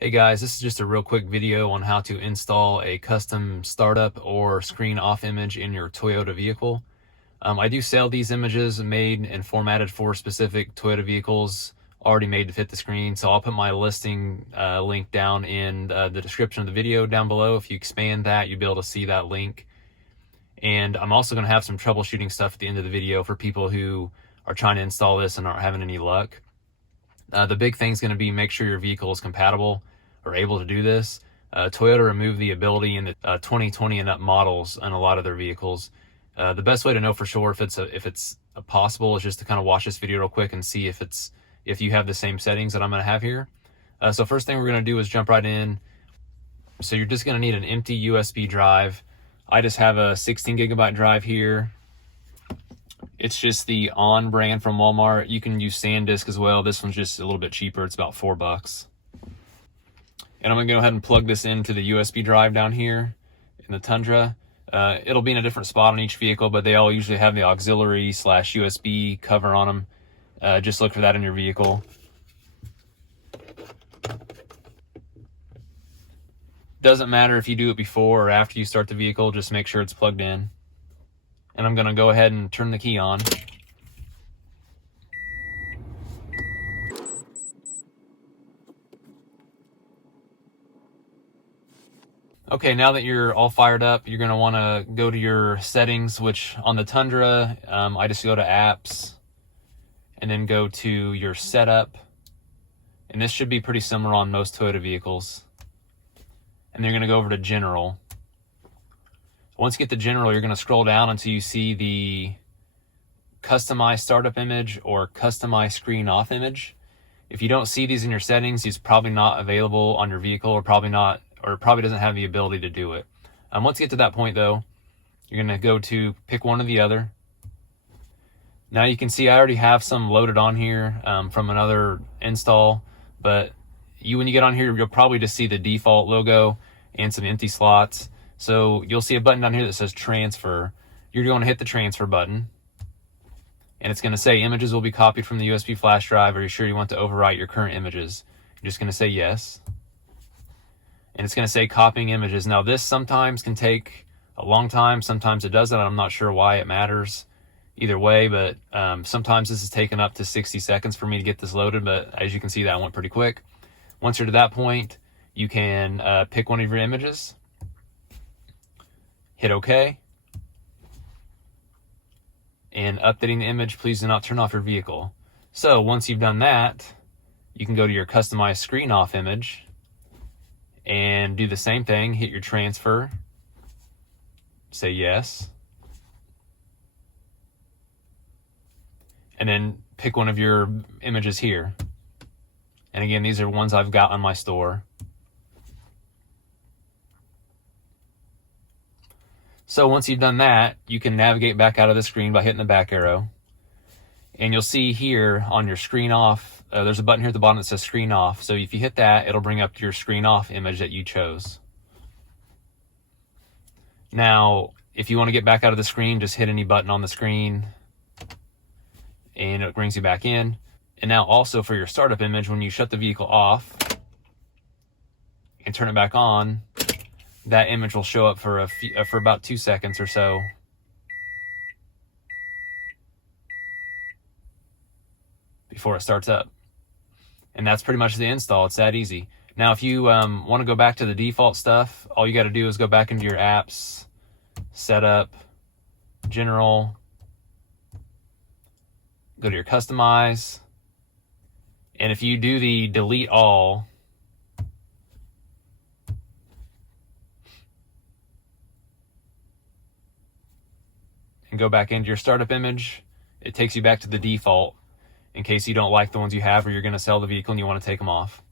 Hey guys, this is just a real quick video on how to install a custom startup or screen off image in your Toyota vehicle. I do sell these images made and formatted for specific Toyota vehicles, already made to fit the screen. So I'll put my listing link down in the description of the video down below. If you expand that, you'll be able to see that link. And I'm also going to have some troubleshooting stuff at the end of the video for people who are trying to install this and aren't having any luck. The big thing is going to be make sure your vehicle is compatible or able to do this. Toyota removed the ability in the 2020 and up models on a lot of their vehicles. The best way to know for sure if it's possible is just to kind of watch this video real quick and see if you have the same settings that I'm going to have here. So first thing we're going to do is jump right in. So you're just going to need an empty USB drive. I just have a 16 gigabyte drive here. It's just the On brand from Walmart. You can use SanDisk as well. This one's just a little bit cheaper. It's about $4. And I'm gonna go ahead and plug this into the USB drive down here in the Tundra. It'll be in a different spot on each vehicle, but they all usually have the auxiliary / USB cover on them. Just look for that in your vehicle. Doesn't matter if you do it before or after you start the vehicle, just make sure it's plugged in. And I'm gonna go ahead and turn the key on. Okay, now that you're all fired up, you're gonna wanna go to your settings, which on the Tundra, I just go to apps and then go to your setup. And this should be pretty similar on most Toyota vehicles. And then you're gonna go over to general. Once you get to general, you're going to scroll down until you see the customize startup image or customize screen off image. If you don't see these in your settings, it's probably not available on your vehicle, or probably doesn't have the ability to do it. Once you get to that point though, you're going to go to pick one or the other. Now you can see I already have some loaded on here from another install, but when you get on here, you'll probably just see the default logo and some empty slots. So you'll see a button down here that says transfer. You're going to hit the transfer button. And it's going to say images will be copied from the USB flash drive. Are you sure you want to overwrite your current images? You're just going to say yes. And it's going to say copying images. Now this sometimes can take a long time. Sometimes it doesn't. I'm not sure why it matters either way, but sometimes this is taking up to 60 seconds for me to get this loaded. But as you can see, that went pretty quick. Once you're to that point, you can pick one of your images. Hit OK. And updating the image, please do not turn off your vehicle. So once you've done that, you can go to your customized screen off image and do the same thing. Hit your transfer. Say yes. And then pick one of your images here. And again, these are ones I've got on my store. So once you've done that, you can navigate back out of the screen by hitting the back arrow. And you'll see here on your screen off, there's a button here at the bottom that says screen off. So if you hit that, it'll bring up your screen off image that you chose. Now, if you want to get back out of the screen, just hit any button on the screen and it brings you back in. And now also for your startup image, when you shut the vehicle off and turn it back on, that image will show up for about 2 seconds or so. Before it starts up. And that's pretty much the install. It's that easy. Now, if you want to go back to the default stuff, all you got to do is go back into your apps, setup, general, go to your customize. And if you do the delete all, and go back into your startup image, it takes you back to the default in case you don't like the ones you have or you're going to sell the vehicle and you want to take them off.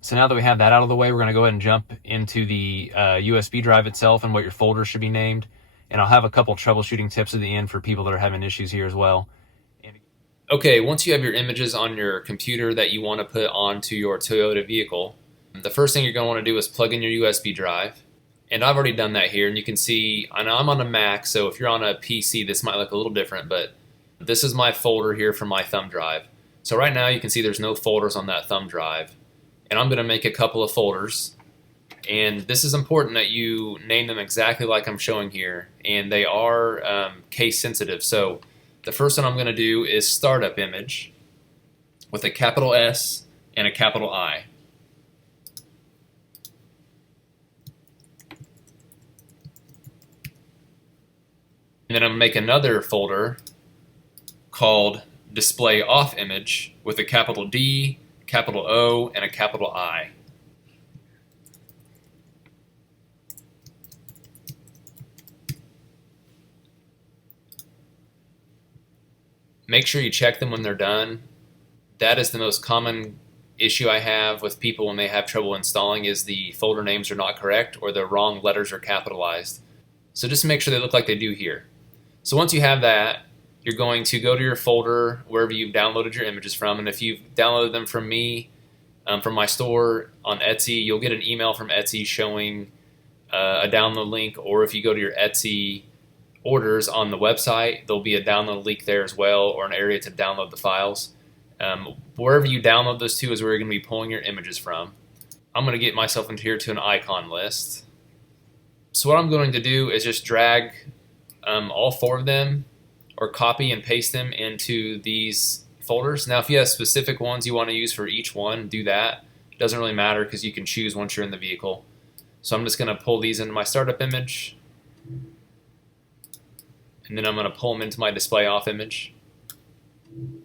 So now that we have that out of the way, we're going to go ahead and jump into the USB drive itself and what your folder should be named. And I'll have a couple troubleshooting tips at the end for people that are having issues here as well. Okay, once you have your images on your computer that you want to put onto your Toyota vehicle, the first thing you're going to want to do is plug in your USB drive. And I've already done that here, and you can see, I know I'm on a Mac, so if you're on a PC, this might look a little different, but this is my folder here for my thumb drive. So right now you can see there's no folders on that thumb drive. and I'm going to make a couple of folders. And this is important that you name them exactly like I'm showing here, and they are case sensitive. So the first one I'm going to do is startup image with a capital S and a capital I. And then I'm going to make another folder called display off image with a capital D, capital O, and a capital I. Make sure you check them when they're done. That is the most common issue I have with people when they have trouble installing, is the folder names are not correct or the wrong letters are capitalized. So just make sure they look like they do here. So once you have that, you're going to go to your folder wherever you've downloaded your images from, and if you've downloaded them from me, from my store on Etsy, you'll get an email from Etsy showing a download link, or if you go to your Etsy orders on the website, there'll be a download link there as well, or an area to download the files. Wherever you download those to is where you're going to be pulling your images from. I'm going to get myself into here to an icon list. So what I'm going to do is just drag all 4 of them, or copy and paste them into these folders. Now if you have specific ones you want to use for each one, do that. It doesn't really matter because you can choose once you're in the vehicle. So I'm just going to pull these into my startup image, and then I'm going to pull them into my display off image. And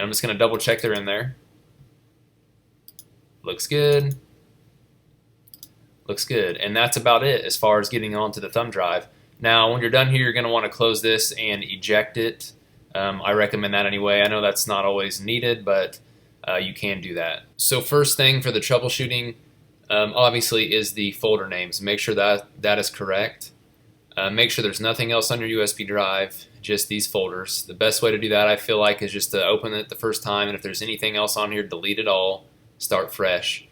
I'm just going to double check they're in there. Looks good. Looks good. And that's about it as far as getting onto the thumb drive. Now when you're done here, you're going to want to close this and eject it. I recommend that anyway. I know that's not always needed, but you can do that. So first thing for the troubleshooting, obviously, is the folder names. Make sure that that is correct. Make sure there's nothing else on your USB drive, just these folders. The best way to do that, I feel like, is just to open it the first time, and if there's anything else on here, delete it all, start fresh.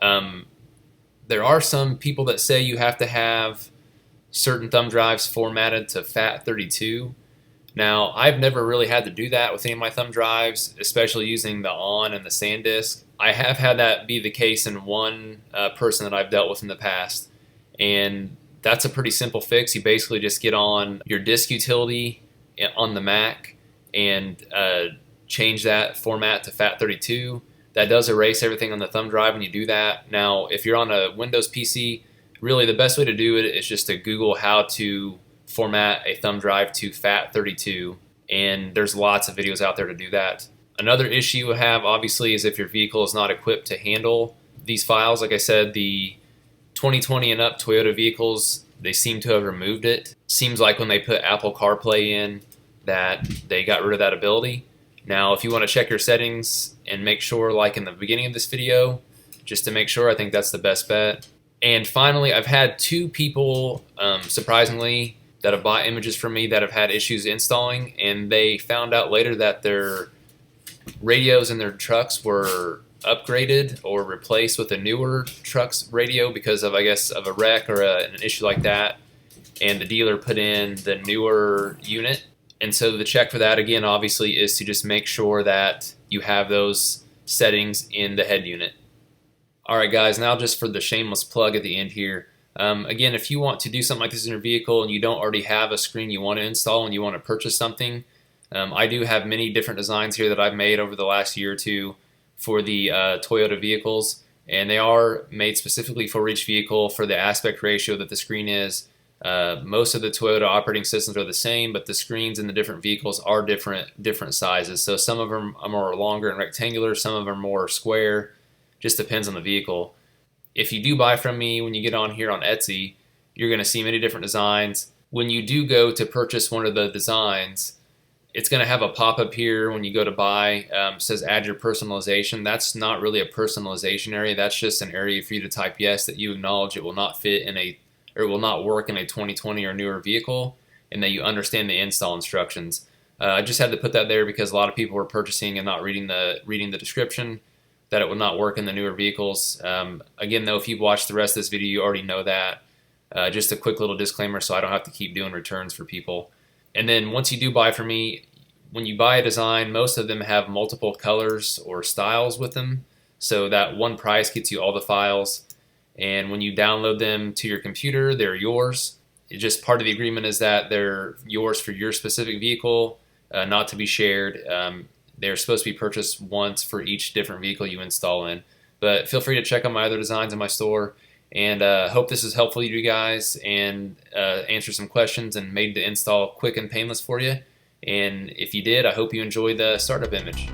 There are some people that say you have to have certain thumb drives formatted to FAT32. Now, I've never really had to do that with any of my thumb drives, especially using the ON and the SanDisk. I have had that be the case in one person that I've dealt with in the past, and that's a pretty simple fix. You basically just get on your disk utility on the Mac and change that format to FAT32. That does erase everything on the thumb drive when you do that. Now, if you're on a Windows PC, really the best way to do it is just to Google how to format a thumb drive to FAT32, and there's lots of videos out there to do that. Another issue you have, obviously, is if your vehicle is not equipped to handle these files. Like I said, the 2020 and up Toyota vehicles, they seem to have removed it. Seems like when they put Apple CarPlay in that they got rid of that ability. Now if you want to check your settings and make sure, like in the beginning of this video, just to make sure, I think that's the best bet. And finally, I've had 2 people, surprisingly, that have bought images from me that have had issues installing, and they found out later that their radios in their trucks were upgraded or replaced with a newer truck's radio because of, I guess, of a wreck or an issue like that, and the dealer put in the newer unit. And so the check for that, again, obviously, is to just make sure that you have those settings in the head unit. Alright guys, now just for the shameless plug at the end here. Again, if you want to do something like this in your vehicle and you don't already have a screen you want to install and you want to purchase something, I do have many different designs here that I've made over the last year or two for the Toyota vehicles, and they are made specifically for each vehicle for the aspect ratio that the screen is. Most of the Toyota operating systems are the same, but the screens in the different vehicles are different sizes. So some of them are more longer and rectangular, some of them are more square. Just depends on the vehicle. If you do buy from me, when you get on here on Etsy, you're going to see many different designs. When you do go to purchase one of the designs, it's going to have a pop-up here when you go to buy. Says add your personalization. That's not really a personalization area. That's just an area for you to type yes, that you acknowledge it will not fit in a, or it will not work in a 2020 or newer vehicle, and that you understand the install instructions. I just had to put that there because a lot of people were purchasing and not reading the description, that it would not work in the newer vehicles. Again, though, if you've watched the rest of this video, you already know that. Just a quick little disclaimer so I don't have to keep doing returns for people. And then once you do buy from me, when you buy a design, most of them have multiple colors or styles with them. So that one price gets you all the files, and when you download them to your computer, they're yours. It's just part of the agreement is that they're yours for your specific vehicle, not to be shared. They're supposed to be purchased once for each different vehicle you install in. But feel free to check out my other designs in my store, and hope this is helpful to you guys and answer some questions and made the install quick and painless for you. And if you did, I hope you enjoyed the startup image.